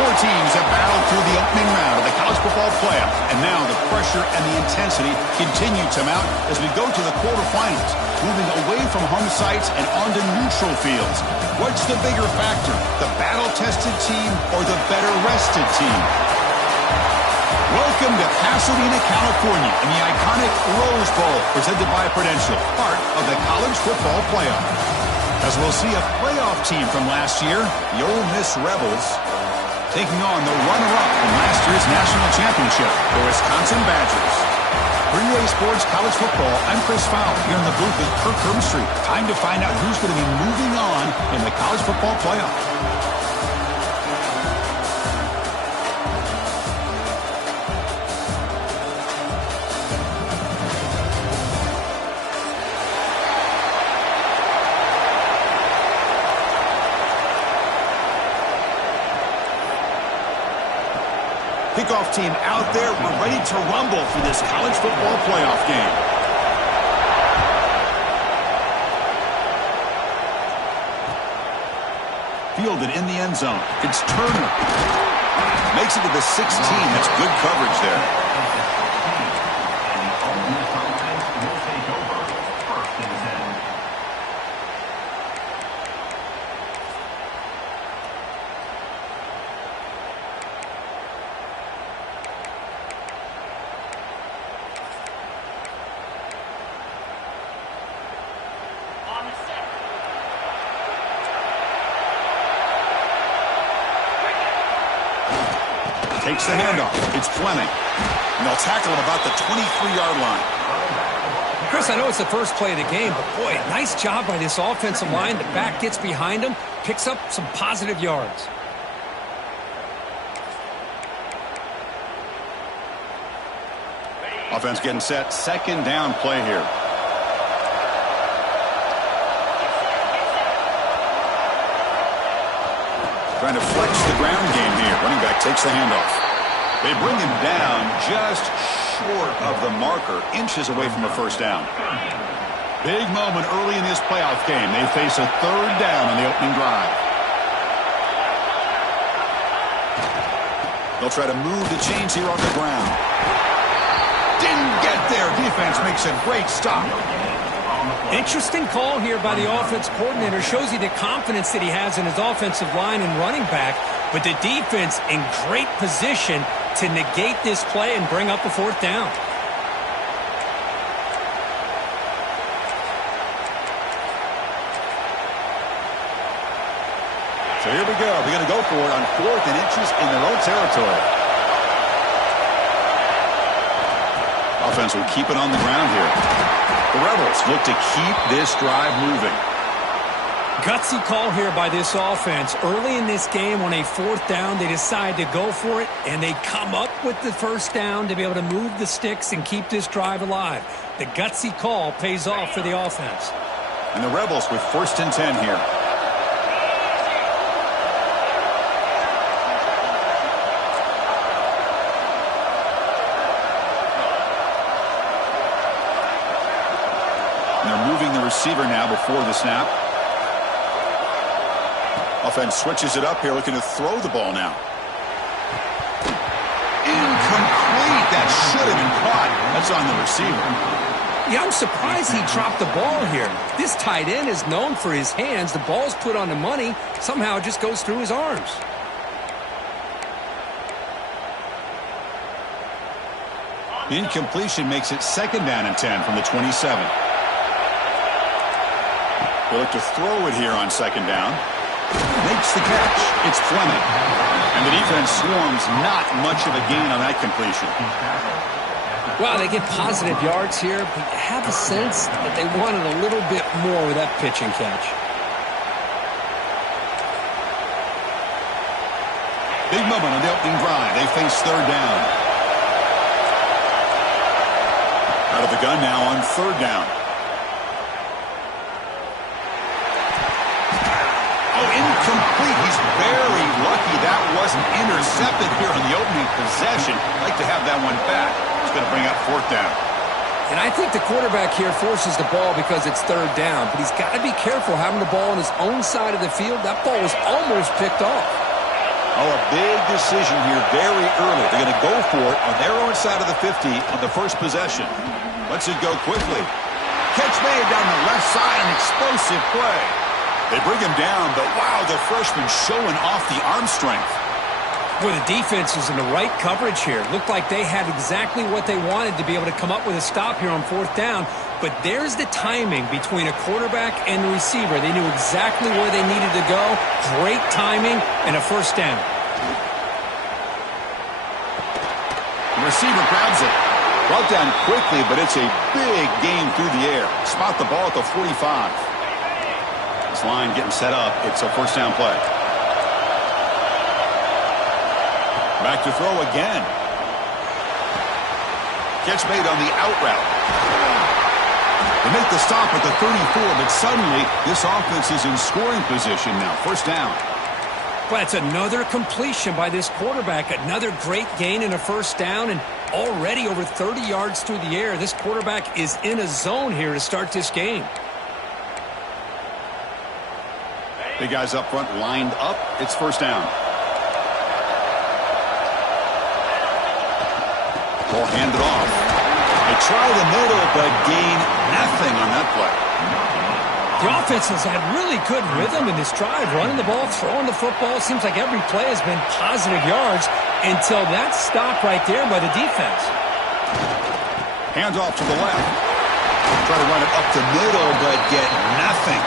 Four teams have battled through the opening round of the college football playoff, and now the pressure and the intensity continue to mount as we go to the quarterfinals, moving away from home sites and onto neutral fields. What's the bigger factor, the battle-tested team or the better-rested team? Welcome to Pasadena, California, in the iconic Rose Bowl, presented by Prudential, part of the college football playoff. As we'll see a playoff team from last year, the Ole Miss Rebels, taking on the runner-up from last year's national championship, the Wisconsin Badgers. For EA Sports College Football, I'm Chris Fowler, here in the booth with Kirk Herbstreit. Time to find out who's going to be moving on in the college football playoff. Kickoff team out there. We're ready to rumble for this college football playoff game. Fielded in the end zone. It's Turner. Makes it to the 16. That's good coverage there. Takes the handoff. It's Fleming. And they'll tackle him about the 23-yard line. Chris, I know it's the first play of the game, but boy, nice job by this offensive line. The back gets behind him, picks up some positive yards. Offense getting set. Second down play here. Trying to flex the ground game here. Running back takes the handoff. They bring him down just short of the marker, inches away from a first down. Big moment early in this playoff game. They face a third down on the opening drive. They'll try to move the chains here on the ground. Didn't get there. Defense makes a great stop. Interesting call here by the offense coordinator. Shows you the confidence that he has in his offensive line and running back. But the defense in great position to negate this play and bring up a fourth down. So here we go. They're going to go for it on 4th and inches in their own territory. Offense will keep it on the ground here. The Rebels look to keep this drive moving. Gutsy call here by this offense. Early in this game on a fourth down, they decide to go for it, and they come up with the first down to be able to move the sticks and keep this drive alive. The gutsy call pays off for the offense. And the Rebels with 1st and 10 here. And they're moving the receiver now before the snap. Offense switches it up here, looking to throw the ball now. Incomplete. That should have been caught. That's on the receiver. Yeah, I'm surprised he dropped the ball here. This tight end is known for his hands. The ball's put on the money. Somehow it just goes through his arms. The incompletion makes it 2nd down and 10 from the 27. They look to throw it here on 2nd down. Makes the catch. It's Fleming. And the defense swarms. Not much of a gain on that completion. Well, they get positive yards here, but you have a sense that they wanted a little bit more with that pitch and catch. Big moment on the opening drive. They face 3rd down. Out of the gun now on 3rd down. Incomplete. He's very lucky that wasn't intercepted here on the opening possession. Like to have that one back. He's going to bring up 4th down. And I think the quarterback here forces the ball because it's 3rd down. But he's got to be careful having the ball on his own side of the field. That ball was almost picked off. Oh, a big decision here very early. They're going to go for it on their own side of the 50 on the first possession. Lets it go quickly. Catch made down the left side, an explosive play. They bring him down, but wow, the freshman showing off the arm strength. Well, the defense is in the right coverage here. Looked like they had exactly what they wanted to be able to come up with a stop here on fourth down. But there's the timing between a quarterback and the receiver. They knew exactly where they needed to go. Great timing and a first down. The receiver grabs it. Brought down quickly, but it's a big gain through the air. Spot the ball at the 45. This line getting set up. It's a first down play. Back to throw again. Catch made on the out route. They make the stop at the 34, but suddenly this offense is in scoring position now. First down. Well, that's another completion by this quarterback. Another great gain and a first down, and already over 30 yards through the air. This quarterback is in a zone here to start this game. Big guys up front lined up. It's first down. Ball handed off. They try the middle, but gain nothing on that play. The offense has had really good rhythm in this drive, running the ball, throwing the football. Seems like every play has been positive yards until that stop right there by the defense. Hands off to the left. Try to run it up the middle, but get nothing.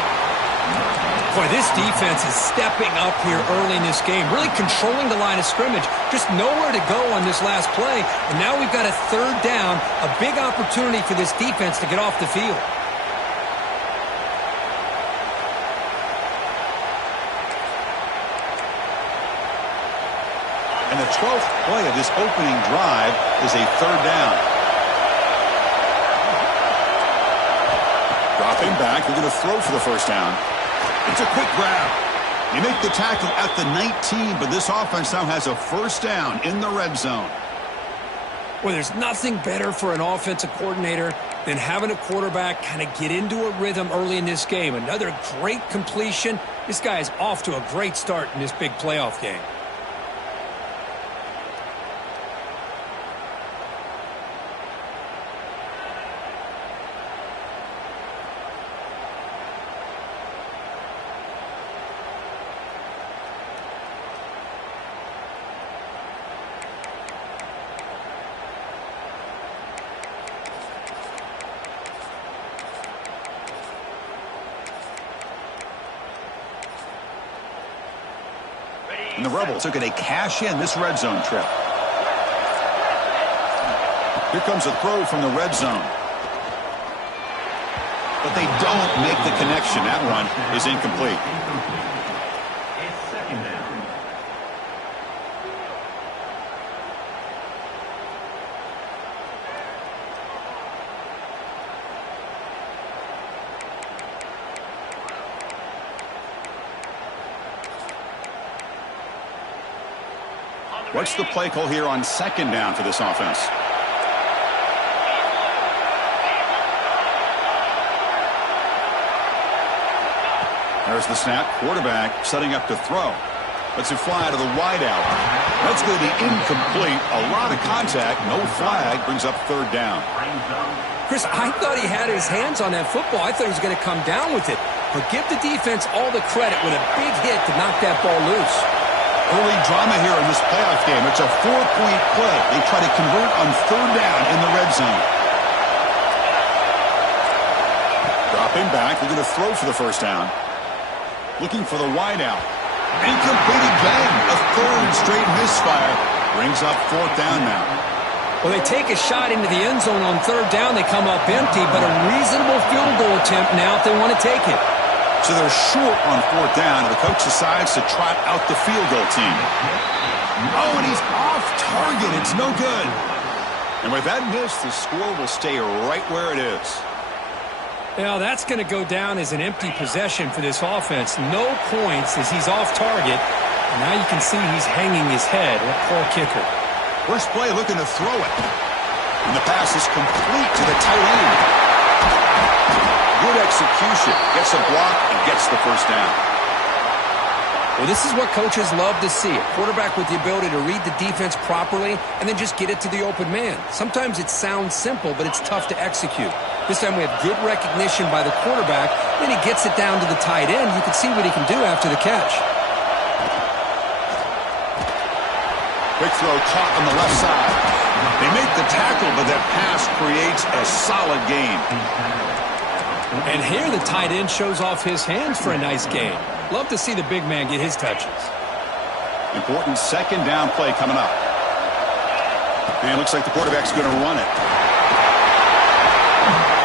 Boy, this defense is stepping up here early in this game, really controlling the line of scrimmage. Just nowhere to go on this last play, and now we've got a third down, a big opportunity for this defense to get off the field. And the 12th play of this opening drive is a third down. Dropping back, they're going to throw for the first down. It's a quick grab. They make the tackle at the 19, but this offense now has a first down in the red zone. Well, there's nothing better for an offensive coordinator than having a quarterback kind of get into a rhythm early in this game. Another great completion. This guy is off to a great start in this big playoff game. And the Rebels are going to cash in this red zone trip. Here comes a throw from the red zone. But they don't make the connection. That one is incomplete. What's the play call here on second down for this offense? There's the snap. Quarterback setting up to throw. Lets it fly out of the wideout. That's going to be incomplete. A lot of contact. No flag. Brings up third down. Chris, I thought he had his hands on that football. I thought he was going to come down with it. But give the defense all the credit with a big hit to knock that ball loose. Early drama here in this playoff game. It's a 4-point play. They try to convert on third down in the red zone. Dropping back. They're going to throw for the first down. Looking for the wideout. Incomplete again. A third straight misfire. Brings up fourth down now. Well, they take a shot into the end zone on third down. They come up empty, but a reasonable field goal attempt now if they want to take it. So they're short on fourth down, and the coach decides to trot out the field goal team. Oh, and he's off target. It's no good. And with that miss, the score will stay right where it is. Now, that's going to go down as an empty possession for this offense. No points as he's off target. And now you can see he's hanging his head. What poor kicker. First play looking to throw it. And the pass is complete to the tight end. Good execution. Gets a block and gets the first down. Well, this is what coaches love to see. A quarterback with the ability to read the defense properly and then just get it to the open man. Sometimes it sounds simple, but it's tough to execute. This time we have good recognition by the quarterback. Then he gets it down to the tight end. You can see what he can do after the catch. Quick throw caught on the left side. They make the tackle, but that pass creates a solid gain. And here the tight end shows off his hands for a nice gain. Love to see the big man get his touches. Important second down play coming up. And it looks like the quarterback's going to run it.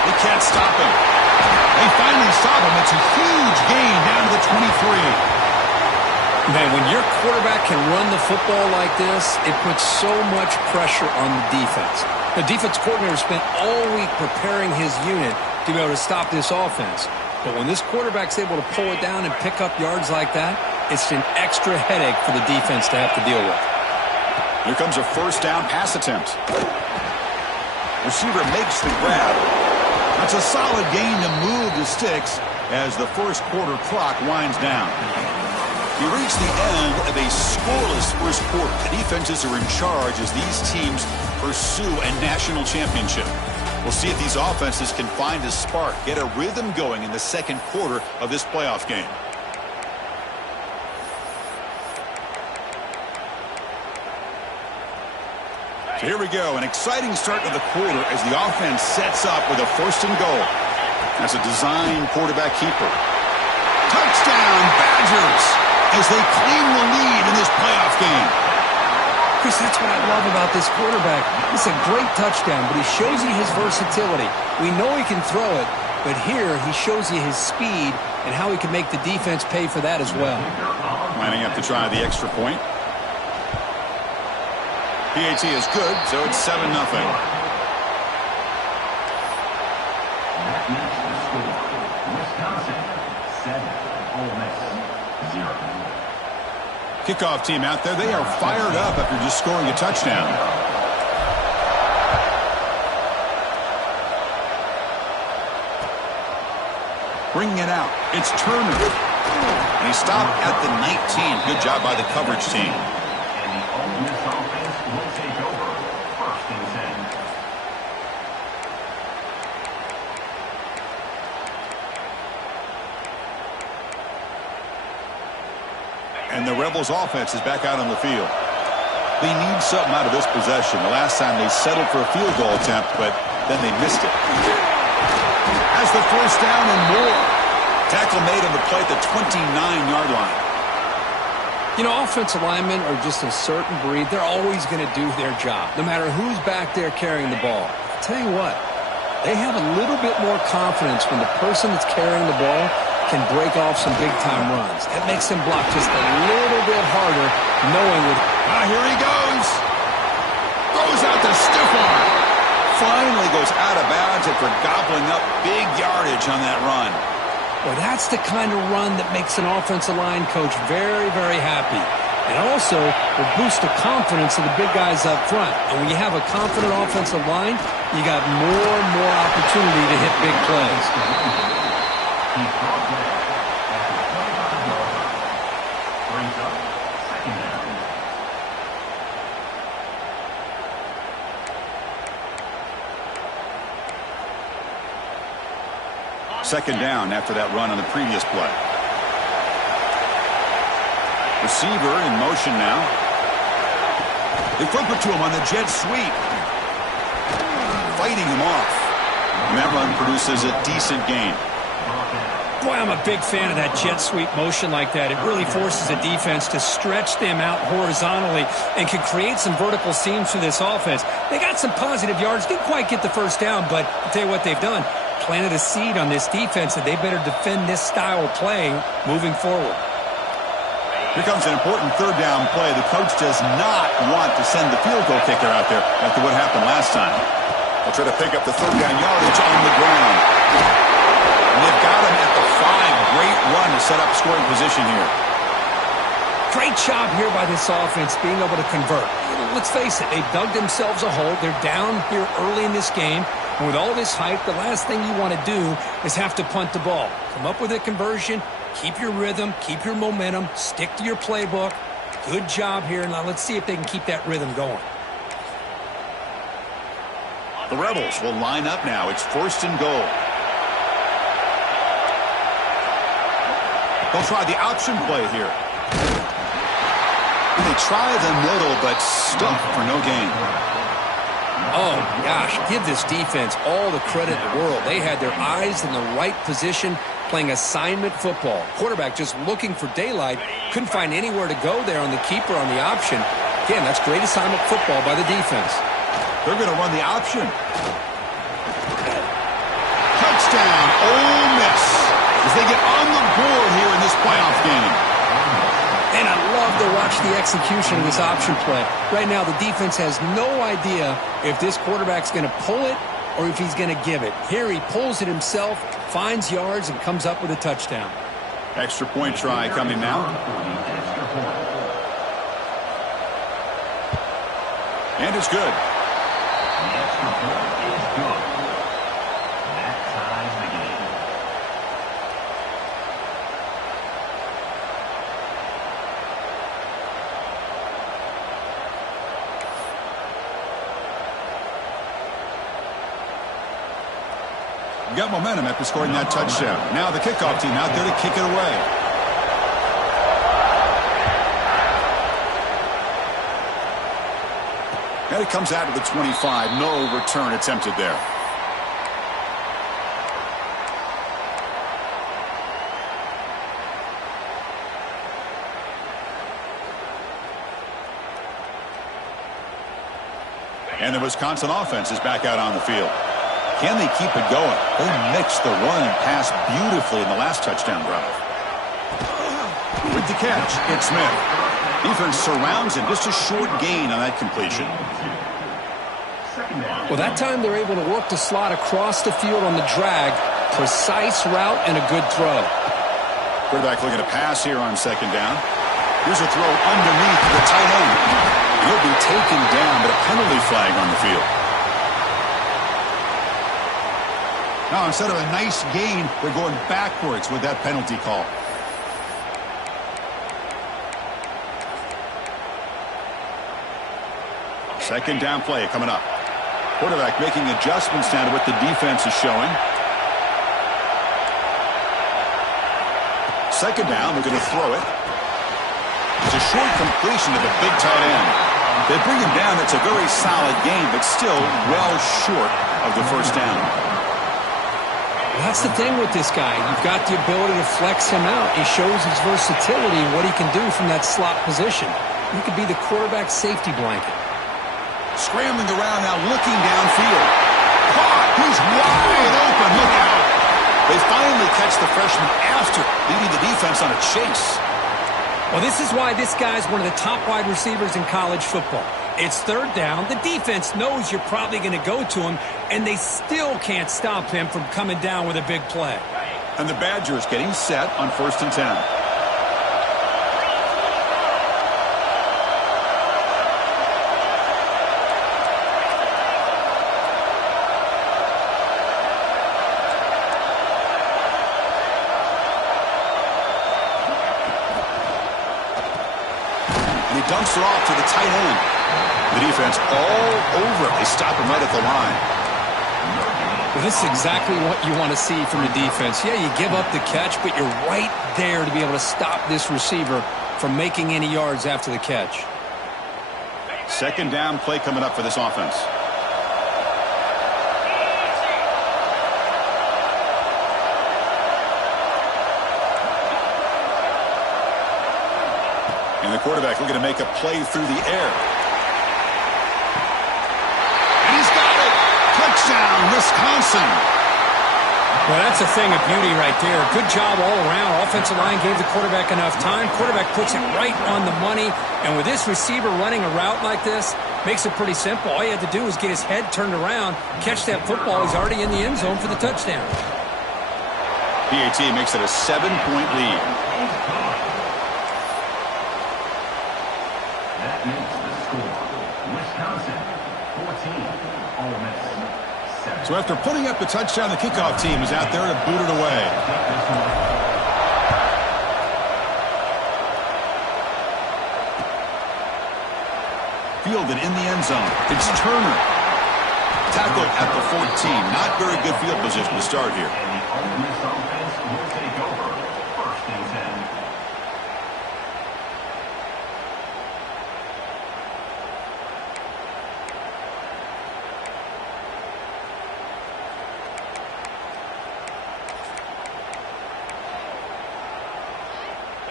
They can't stop him. They finally stop him. It's a huge gain down to the 23. Man, when your quarterback can run the football like this, it puts so much pressure on the defense. The defense coordinator spent all week preparing his unit to be able to stop this offense. But when this quarterback's able to pull it down and pick up yards like that, it's an extra headache for the defense to have to deal with. Here comes a first down pass attempt. Receiver makes the grab. That's a solid gain to move the sticks as the first quarter clock winds down. We reach the end of a scoreless first quarter. The defenses are in charge as these teams pursue a national championship. We'll see if these offenses can find a spark, get a rhythm going in the second quarter of this playoff game. So here we go, an exciting start to the quarter as the offense sets up with a first and goal. That's a design quarterback keeper. Touchdown, Badgers, as they claim the lead in this playoff game. Chris, that's what I love about this quarterback. It's a great touchdown, but he shows you his versatility. We know he can throw it, but here he shows you his speed and how he can make the defense pay for that as well. Lining up to try the extra point. PAT is good, so it's 7-0. Wisconsin 7, Ole Miss 0. Kickoff team out there, they are fired up after just scoring a touchdown. Bringing it out, it's Turner. And he stopped at the 19. Good job by the coverage team. And the Ole Miss offense will take over first and 10. And the Rebels offense is back out on the field. They need something out of this possession. The last time they settled for a field goal attempt, but then they missed it. Has the first down and more. Tackle made on the play at the 29-yard line. You know, offensive linemen are just a certain breed. They're always going to do their job, no matter who's back there carrying the ball. I'll tell you what, they have a little bit more confidence when the person that's carrying the ball can break off some big-time runs. That makes them block just a little bit harder, knowing what... Here he goes. Throws out the stiff arm. Finally goes out of bounds after gobbling up big yardage on that run. Well, that's the kind of run that makes an offensive line coach very, very happy. And also will boost the confidence of the big guys up front. And when you have a confident offensive line, you got more and more opportunity to hit big plays. He brought that at the 25-yard line. Brings up second down. Second down after that run on the previous play. Receiver in motion now. They flip it to him on the jet sweep. Fighting him off. And that run produces a decent gain. Boy, I'm a big fan of that jet sweep motion like that. It really forces a defense to stretch them out horizontally and can create some vertical seams for this offense. They got some positive yards. Didn't quite get the first down, but I'll tell you what they've done. Planted a seed on this defense that they better defend this style of play moving forward. Here comes an important third down play. The coach does not want to send the field goal kicker out there after what happened last time. They'll try to pick up the third down yardage on the ground. And they've got him at the 5. Great run to set up scoring position here. Great job here by this offense being able to convert. Let's face it, they've dug themselves a hole. They're down here early in this game. And with all this hype, the last thing you want to do is have to punt the ball. Come up with a conversion, Keep your rhythm, keep your momentum, stick to your playbook. Good job here. Now let's see if they can keep that rhythm going. The Rebels will line up now. It's 1st and goal. They'll try the option play here. They try the middle, but stuck for no gain. Oh, gosh, give this defense all the credit in the world. They had their eyes in the right position, playing assignment football. Quarterback just looking for daylight. Couldn't find anywhere to go there on the keeper on the option. Again, that's great assignment football by the defense. They're going to run the option. Touchdown, Ole Miss, as they get on the board here in this playoff game. And I love to watch the execution of this option play. Right now, the defense has no idea if this quarterback's going to pull it or if he's going to give it. Here he pulls it himself, finds yards, and comes up with a touchdown. Extra point try coming now. And it's good. The extra point is good. That ties the game. Got momentum after scoring that touchdown. Now the kickoff team out there to kick it away. And it comes out to the 25. No return attempted there. And the Wisconsin offense is back out on the field. Can they keep it going? They mixed the run and pass beautifully in the last touchdown drive. With the catch, it's Smith. Defense surrounds him. Just a short gain on that completion. Well, that time they're able to work the slot across the field on the drag. Precise route and a good throw. Quarterback looking to pass here on 2nd down. Here's a throw underneath the tight end. He'll be taken down, but a penalty flag on the field. Now, instead of a nice gain, they're going backwards with that penalty call. Second down play coming up. Quarterback making adjustments now to what the defense is showing. 2nd down, they're going to throw it. It's a short completion to the big tight end. They bring him down. It's a very solid game, but still well short of the 1st down. That's the thing with this guy. You've got the ability to flex him out. He shows his versatility and what he can do from that slot position. He could be the quarterback safety blanket. Scrambling around now, looking downfield. Caught! He's wide open. Look out! They finally catch the freshman after leading the defense on a chase. Well, this is why this guy's one of the top wide receivers in college football. It's 3rd down. The defense knows you're probably going to go to him, and they still can't stop him from coming down with a big play. And the Badgers getting set on 1st and 10. And he dumps it off to the tight end. The defense all over. They stop him right at the line. Well, this is exactly what you want to see from the defense. Yeah, you give up the catch, but you're right there to be able to stop this receiver from making any yards after the catch. 2nd down play coming up for this offense. And the quarterback looking to make a play through the air. And he's got it! Touchdown, Wisconsin! Well, that's a thing of beauty right there. Good job all around. Offensive line gave the quarterback enough time. Quarterback puts it right on the money. And with this receiver running a route like this, makes it pretty simple. All you had to do was get his head turned around, catch that football. He's already in the end zone for the touchdown. PAT makes it a 7-point lead. That makes the score. Wisconsin, 14. Ole Miss, 7. So after putting up the touchdown, the kickoff team is out there to boot it away. fielded in the end zone. It's Turner. Tackled at the 14. Not very good field position to start here. And the Ole Miss offense will take over. 1st and 10.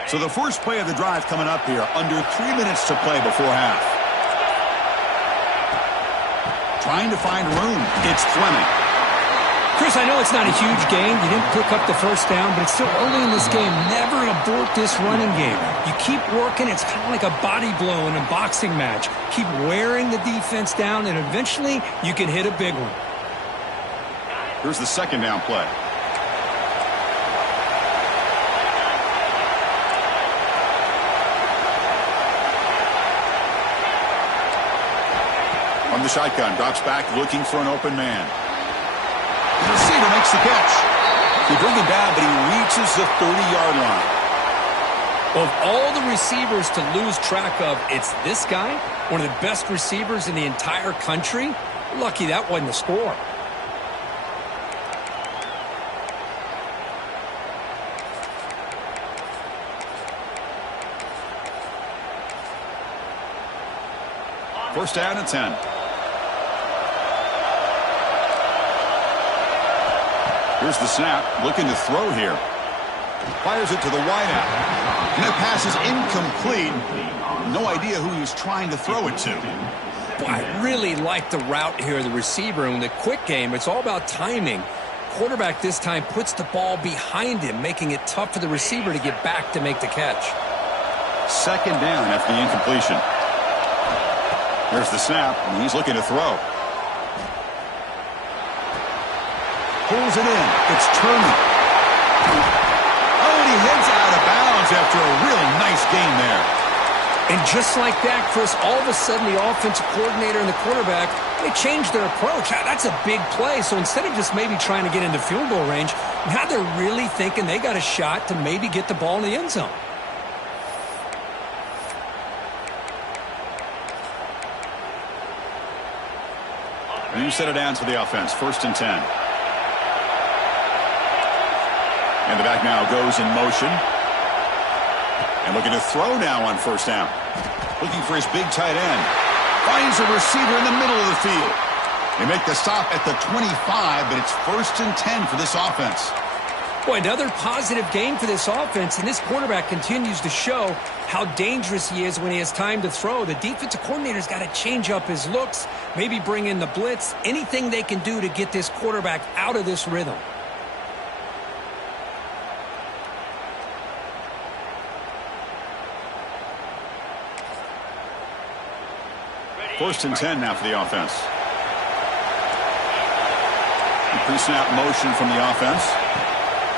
So the first play of the drive coming up here. Under 3 minutes to play before half. Trying to find room. It's Fleming. Chris, I know it's not a huge gain. You didn't pick up the first down, but it's still early in this game. Never abort this running game. You keep working. It's kind of like a body blow in a boxing match. Keep wearing the defense down, and eventually you can hit a big one. Here's the second down play. From the shotgun, drops back looking for an open man. The receiver makes the catch. They bring him down, but he reaches the 30-yard line. Of all the receivers to lose track of, it's this guy, one of the best receivers in the entire country. Lucky that wasn't the score. First down and 10. Here's the snap, looking to throw here. Fires it to the wideout. And that pass is incomplete. No idea who he was trying to throw it to. Boy, I really like the route here, the receiver. And in the quick game, it's all about timing. Quarterback this time puts the ball behind him, making it tough for the receiver to get back to make the catch. Second down after the incompletion. There's the snap, and he's looking to throw. Pulls it in. It's Turner. Oh, and he heads out of bounds after a really nice gain there. And just like that, Chris, all of a sudden the offensive coordinator and the quarterback, they changed their approach. That's a big play. So instead of just maybe trying to get into field goal range, now they're really thinking they got a shot to maybe get the ball in the end zone. New set of downs for the offense. 1st and 10. And the back now goes in motion. And looking to throw now on 1st down. Looking for his big tight end. Finds a receiver in the middle of the field. They make the stop at the 25, but it's 1st and 10 for this offense. Boy, another positive game for this offense, and this quarterback continues to show how dangerous he is when he has time to throw. The defensive coordinator's got to change up his looks, maybe bring in the blitz, anything they can do to get this quarterback out of this rhythm. First and 10 now for the offense. Pre-snap motion from the offense.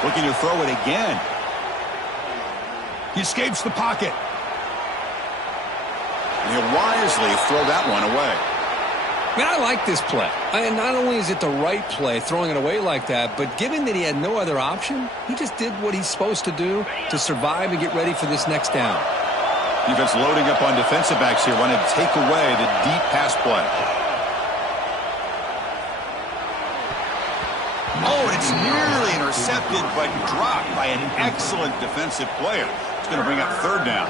Looking to throw it again. He escapes the pocket. And he'll wisely throw that one away. Man, I like this play. And not only is it the right play, throwing it away like that, but given that he had no other option, he just did what he's supposed to do to survive and get ready for this next down. Defense loading up on defensive backs here, wanted to take away the deep pass play. Oh, it's nearly intercepted, but dropped by an excellent defensive player. It's going to bring up 3rd down.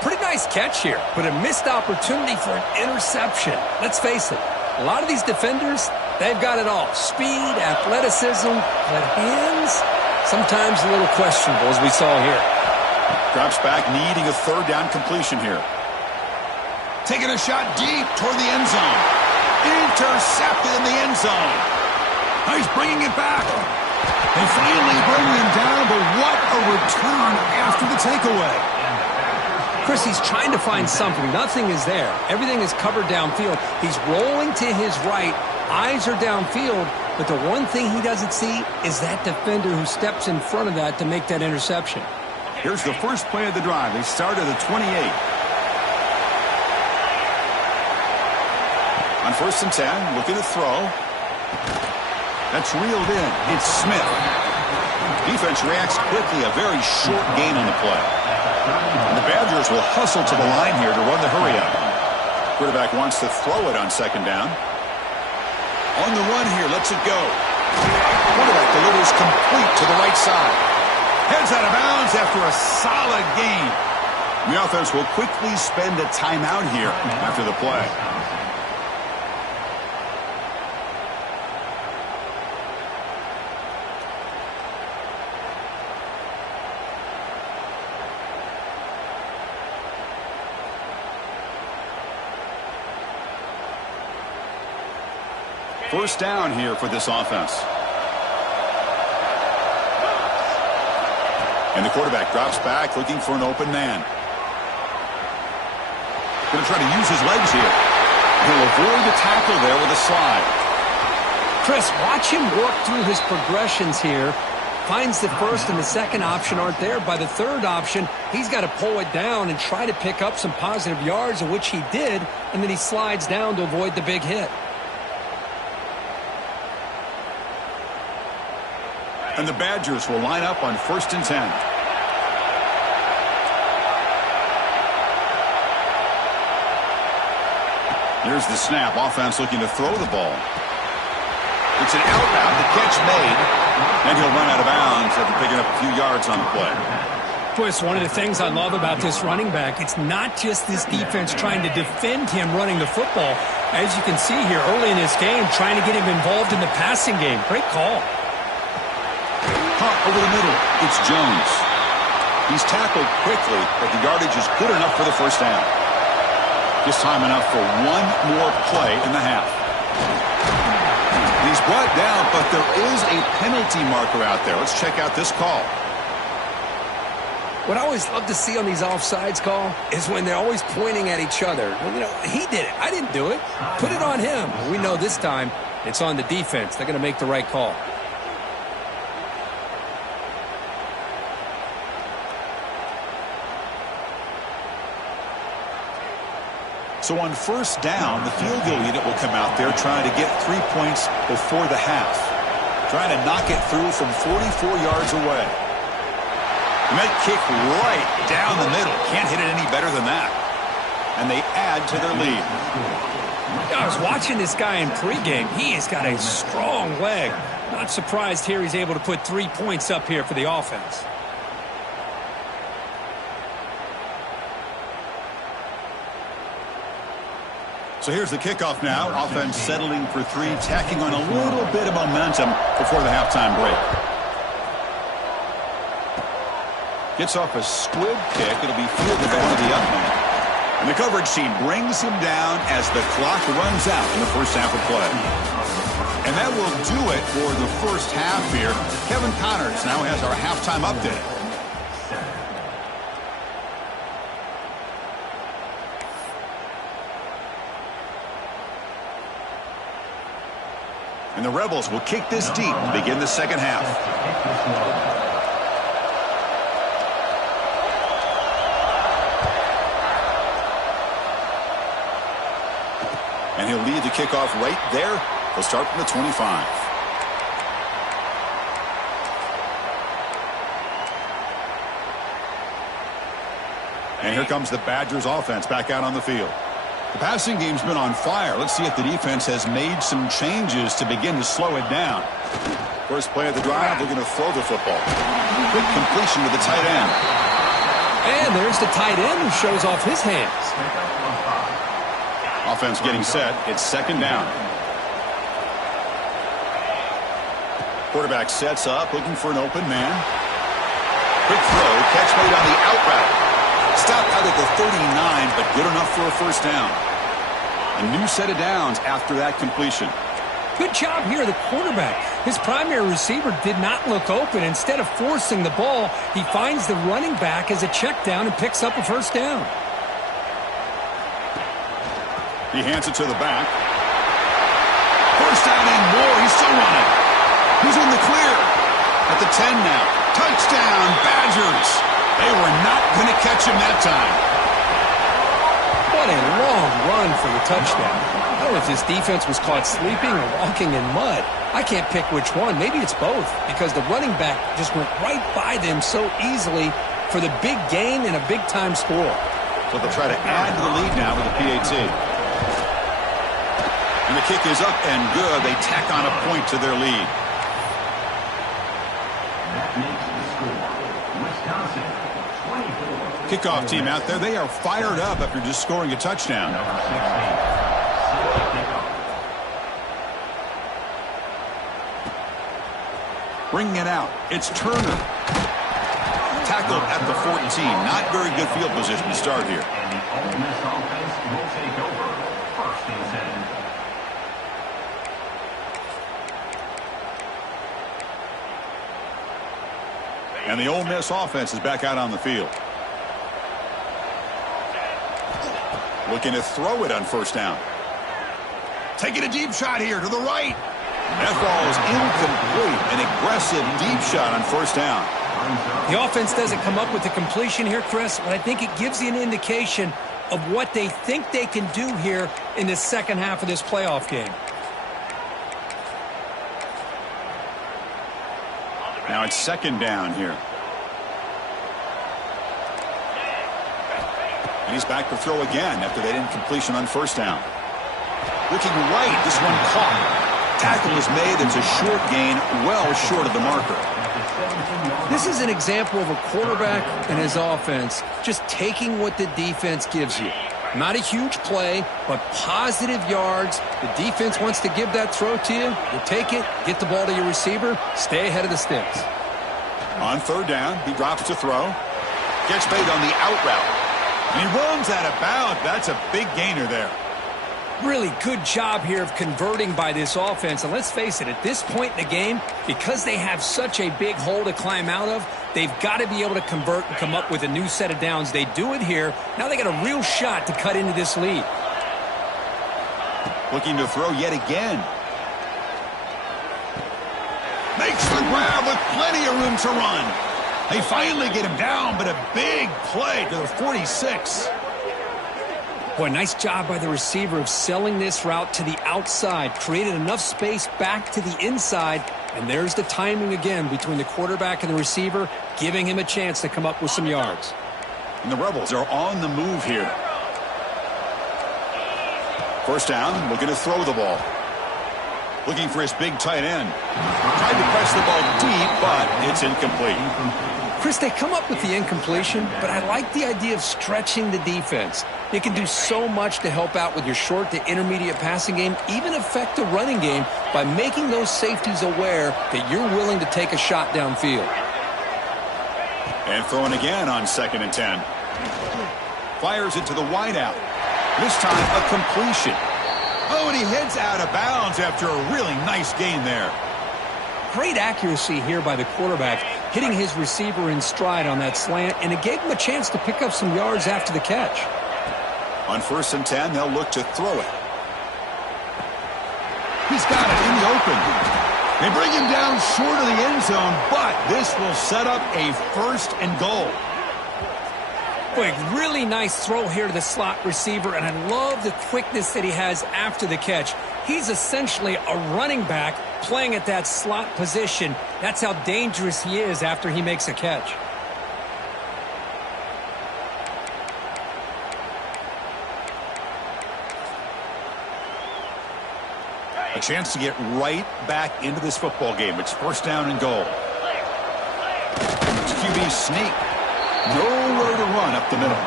Pretty nice catch here, but a missed opportunity for an interception. Let's face it, a lot of these defenders, they've got it all. Speed, athleticism, but hands, sometimes a little questionable, as we saw here. Drops back, needing a 3rd down completion here. Taking a shot deep toward the end zone. Intercepted in the end zone. Now he's bringing it back. They finally bring him down, but what a return after the takeaway. Chris, he's trying to find something. Nothing is there. Everything is covered downfield. He's rolling to his right. Eyes are downfield, but the one thing he doesn't see is that defender who steps in front of that to make that interception. Here's the first play of the drive. They start at the 28. On 1st and 10, looking to throw. That's reeled in. It's Smith. Defense reacts quickly. A very short gain on the play. And the Badgers will hustle to the line here to run the hurry up. Quarterback wants to throw it on second down. On the run here, lets it go. Quarterback delivers complete to the right side. Heads out of bounds after a solid gain. The offense will quickly spend a timeout here after the play. First down here for this offense. And the quarterback drops back looking for an open man. Going to try to use his legs here. He'll avoid the tackle there with a slide. Chris, watch him work through his progressions here. Finds the first and the second option aren't there. By the third option, he's got to pull it down and try to pick up some positive yards, of which he did, and then he slides down to avoid the big hit. And the Badgers will line up on 1st and 10. Here's the snap. Offense looking to throw the ball. It's an outbound. The catch made. And he'll run out of bounds after picking up a few yards on the play. Chris, one of the things I love about this running back, it's not just this defense trying to defend him running the football. As you can see here early in this game, trying to get him involved in the passing game. Great call. Caught over the middle. It's Jones. He's tackled quickly, but the yardage is good enough for the first down. Just time enough for one more play in the half. He's brought down, but there is a penalty marker out there. Let's check out this call. What I always love to see on these offsides call is when they're always pointing at each other. Well, you know, he did it. I didn't do it. Put it on him. We know this time it's on the defense. They're going to make the right call. So on first down, the field goal unit will come out there trying to get 3 points before the half. Trying to knock it through from 44 yards away. And that kick right down the middle. Can't hit it any better than that. And they add to their lead. I was watching this guy in pregame. He has got a strong leg. Not surprised here he's able to put 3 points up here for the offense. So here's the kickoff now. Offense settling for 3, tacking on a little bit of momentum before the halftime break. Gets off a squib kick. It'll be fielded by one of the up men. And the coverage team brings him down as the clock runs out in the first half of play. And that will do it for the first half here. Kevin Connors now has our halftime update. And the Rebels will kick this deep to begin the second half. And he'll lead the kickoff right there. He'll start from the 25. And here comes the Badgers offense back out on the field. The passing game's been on fire. Let's see if the defense has made some changes to begin to slow it down. First play of the drive, they're going to throw the football. Quick completion to the tight end. And there's the tight end who shows off his hands. Offense getting set. It's second down. Quarterback sets up, looking for an open man. Quick throw, catch made on the out route. Stopped out at the 39, but good enough for a first down. A new set of downs after that completion. Good job here, the quarterback. His primary receiver did not look open. Instead of forcing the ball, he finds the running back as a check down and picks up a first down. He hands it to the back. First down and more. He's still running. He's in the clear. At the 10 now. Touchdown, Badgers. They were not going to catch him that time. What a long run for the touchdown. I don't know if this defense was caught sleeping or walking in mud. I can't pick which one. Maybe it's both, because the running back just went right by them so easily for the big gain and a big-time score. So they'll try to add to the lead now with the PAT. And the kick is up and good. They tack on a point to their lead. That makes the score. Wisconsin, 24. Kickoff team out there. They are fired up after just scoring a touchdown. Number 16. Kickoff. Bringing it out. It's Turner. Tackled at the 14. Not very good field position to start here. And the Ole Miss offense will take over. First and 10. And the Ole Miss offense is back out on the field. Looking to throw it on first down. Taking a deep shot here to the right. That ball is incomplete. An aggressive deep shot on first down. The offense doesn't come up with the completion here, Chris, but I think it gives you an indication of what they think they can do here in the second half of this playoff game. Now it's second down here. And he's back to throw again after that incompletion on first down. Looking right, this one caught. Tackle is made. It's a short gain, well short of the marker. This is an example of a quarterback and his offense just taking what the defense gives you. Not a huge play, but positive yards. The defense wants to give that throw to you. You take it, get the ball to your receiver, stay ahead of the sticks. On third down, he drops to throw. Gets made on the out route. And he runs out of bounds. That's a big gainer there. Really good job here of converting by this offense. And let's face it, at this point in the game, because they have such a big hole to climb out of, they've got to be able to convert and come up with a new set of downs. They do it here. Now they got a real shot to cut into this lead. Looking to throw yet again. Makes the grab with plenty of room to run. They finally get him down, but a big play to the 46. Boy, nice job by the receiver of selling this route to the outside. Created enough space back to the inside. And there's the timing again between the quarterback and the receiver, giving him a chance to come up with some yards. And the Rebels are on the move here. First down, looking to throw the ball. Looking for his big tight end. Tried to press the ball deep, but it's incomplete. Chris, they come up with the incompletion, but I like the idea of stretching the defense. You can do so much to help out with your short to intermediate passing game, even affect the running game by making those safeties aware that you're willing to take a shot downfield. And throwing again on 2nd and 10. Fires it to the wideout. This time a completion. Oh, and he heads out of bounds after a really nice gain there. Great accuracy here by the quarterback, hitting his receiver in stride on that slant, and it gave him a chance to pick up some yards after the catch. On 1st and 10, they'll look to throw it. He's got it in the open. They bring him down short of the end zone, but this will set up a 1st and goal. Boy, really nice throw here to the slot receiver, and I love the quickness that he has after the catch. He's essentially a running back playing at that slot position. That's how dangerous he is after he makes a catch. A chance to get right back into this football game. It's 1st down and goal. It's QB sneak. Nowhere to run up the middle.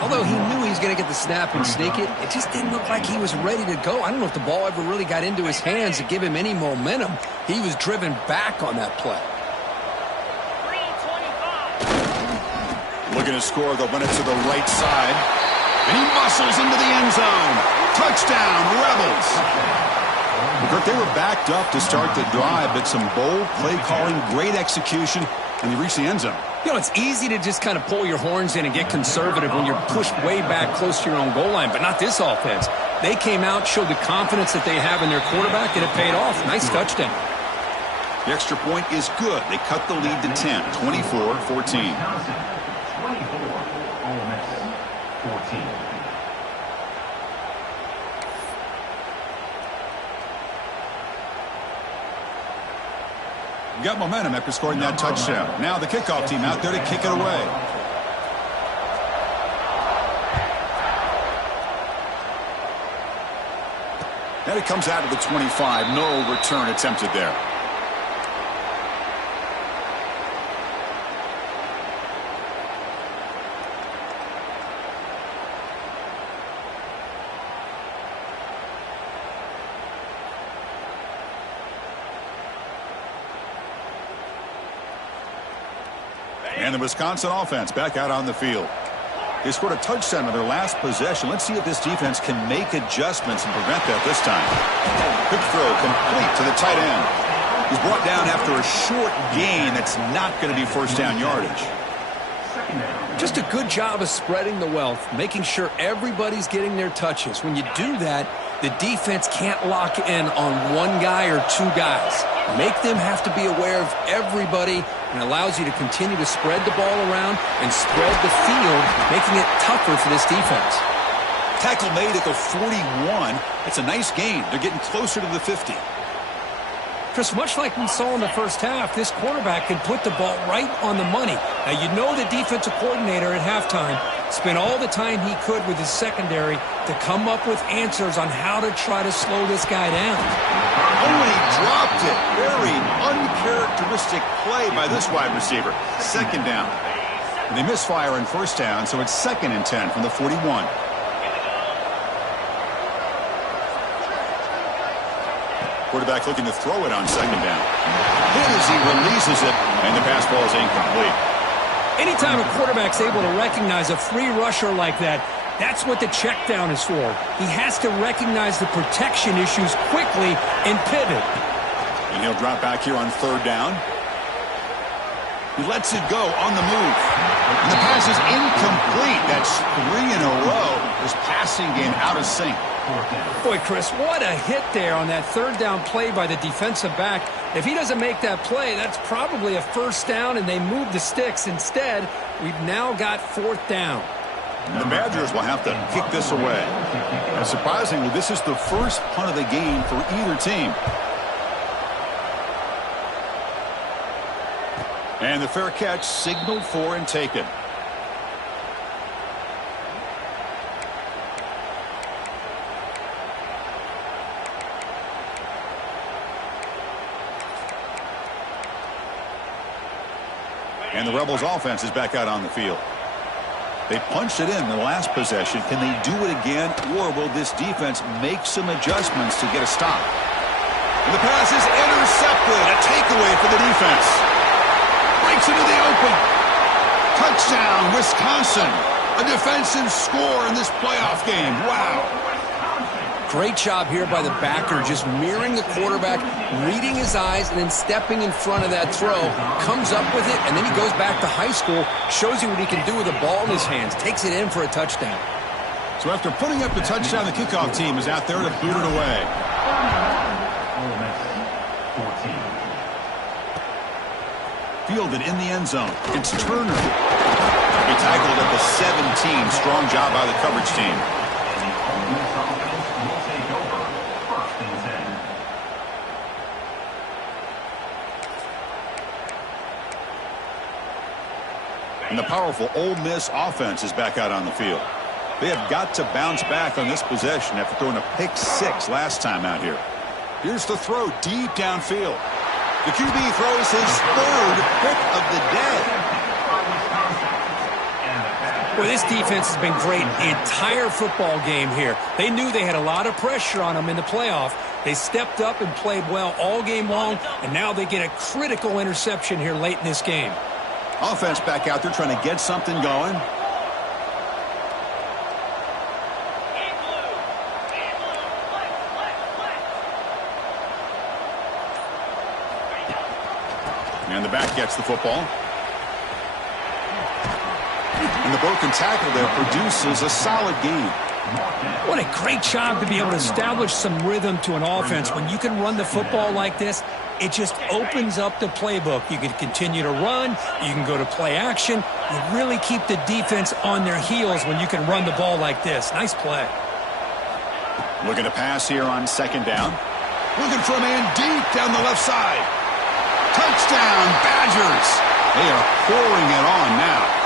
Although he knew he was going to get the snap and sneak it, it just didn't look like he was ready to go. I don't know if the ball ever really got into his hands to give him any momentum. He was driven back on that play. Looking to score, they'll run it to the right side. And he muscles into the end zone. Touchdown, Rebels. Kirk, they were backed up to start the drive, but some bold play calling, great execution, and they reached the end zone. You know, it's easy to just kind of pull your horns in and get conservative when you're pushed way back close to your own goal line, but not this offense. They came out, showed the confidence that they have in their quarterback, and it paid off. Nice touchdown. The extra point is good. They cut the lead to 10, 24-14. 24, Ole Miss 14. Got momentum after scoring that touchdown. Now the kickoff team out there to kick it away. And it comes out of the 25. No return attempted there. And the Wisconsin offense back out on the field. They scored a touchdown on their last possession. Let's see if this defense can make adjustments and prevent that this time. Quick throw complete to the tight end. He's brought down after a short gain that's not going to be first down yardage. Just a good job of spreading the wealth, making sure everybody's getting their touches. When you do that, the defense can't lock in on one guy or two guys. Make them have to be aware of everybody, and allows you to continue to spread the ball around and spread the field, making it tougher for this defense. Tackle made at the 41. It's a nice gain. They're getting closer to the 50. Chris, much like we saw in the first half, this quarterback can put the ball right on the money. Now, you know the defensive coordinator at halftime spent all the time he could with his secondary to come up with answers on how to try to slow this guy down. Oh, and he dropped it. Very uncharacteristic play by this wide receiver. Second down. And they misfire on first down, so it's 2nd and 10 from the 41. Quarterback looking to throw it on 2nd down. Hit as he releases it, and the pass ball is incomplete. Anytime a quarterback's able to recognize a free rusher like that, that's what the check down is for. He has to recognize the protection issues quickly and pivot. And he'll drop back here on 3rd down. He lets it go on the move. And the pass is incomplete. That's 3 in a row. His passing game out of sync. Boy, Chris, what a hit there on that 3rd down play by the defensive back. If he doesn't make that play, that's probably a first down, and they move the sticks. Instead, we've now got 4th down. And the Badgers will have to kick this away. And surprisingly, this is the first punt of the game for either team. And the fair catch signaled for and taken. And the Rebels offense is back out on the field. They punched it in the last possession. Can they do it again, or will this defense make some adjustments to get a stop? And the pass is intercepted. A takeaway for the defense. Breaks into the open. Touchdown, Wisconsin. A defensive score in this playoff game. Wow. Great job here by the backer, just mirroring the quarterback, reading his eyes, and then stepping in front of that throw. Comes up with it, and then he goes back to high school, shows you what he can do with the ball in his hands, takes it in for a touchdown. So after putting up the touchdown, the kickoff team is out there to boot it away. Fielded in the end zone. It's Turner. He tackled at the 17. Strong job by the coverage team. And the powerful Ole Miss offense is back out on the field. They have got to bounce back on this possession after throwing a pick-6 last time out here. Here's the throw deep downfield. The QB throws his 3rd pick of the day. Well, this defense has been great the entire football game here. They knew they had a lot of pressure on them in the playoff. They stepped up and played well all game long, and now they get a critical interception here late in this game. Offense back out there trying to get something going. And the back gets the football. And the broken tackle there produces a solid gain. What a great job to be able to establish some rhythm to an offense. When you can run the football like this, it just opens up the playbook. You can continue to run. You can go to play action. You really keep the defense on their heels when you can run the ball like this. Nice play. Looking to pass here on 2nd down. Looking for a man deep down the left side. Touchdown, Badgers. They are pouring it on now.